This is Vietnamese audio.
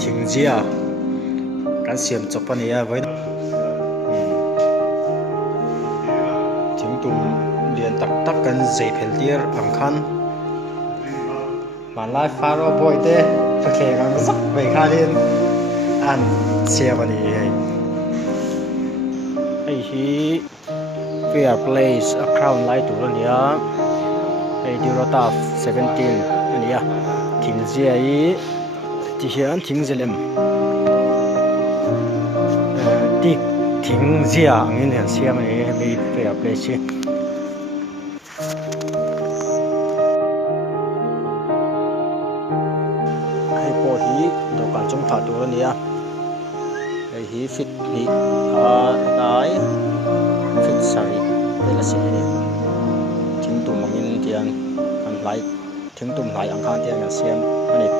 thing zia kan siam chop ania với thing tum lian tak tak kan zei phel tir ang khan man lai faro boy te fakhe kan sak ve khalin an siam ani ai hi fair place a crown lai tu ania ai dirota 17 ania thing zia hi ti hian thing zelem ti thing zia angin han siam ani hemi fair place hi ai po hi dokan chung pha tu ania ai hi fit hi dai fit sari dela se thing tu mangin tian an lai thing tum lai ang khan tian siam ani